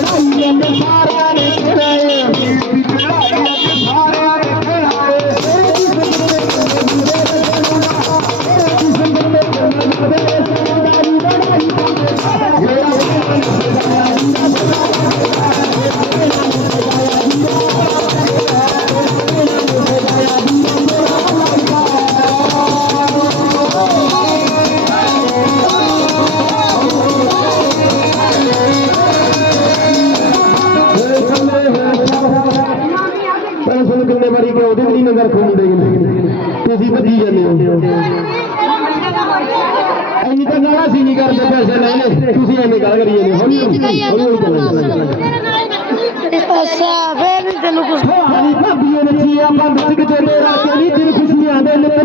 ਚੜਾਈ ਜਾਂਦੇ ਕਿੰਨੇ ਵਾਰੀ ਕਿ ਉਹਦੇ ਵੀ ਨਹੀਂ ਨਜ਼ਰ ਖੁੰਦੇ ਤੁਸੀਂ ਭੱਜੀ ਜਾਂਦੇ ਹੋ। ਐਨੀ ਤਾਂ ਗਾਲਾਂ ਸੀ ਨਹੀਂ ਕਰਦੇ ਪੈਸੇ ਲੈ ਲੈ ਤੁਸੀਂ ਐਵੇਂ ਗੱਲ ਕਰੀ ਜਾਂਦੇ ਹੋ? ਹੌਲੀ ਹੌਲੀ ਅੱਛਾ ਫੇਰ ਨੀ ਤੈਨੂੰ ਕੁਛ ਹਾਲੀ ਭਾਬੀਆਂ ਨੱਚੀਆਂ ਬੰਦ ਸਿੱਕ ਤੇ ਮੇਰਾ ਤੇਰੀ ਦਿਨ ਖੁਸ਼ੀਆਂ ਦੇ ਨਿਤ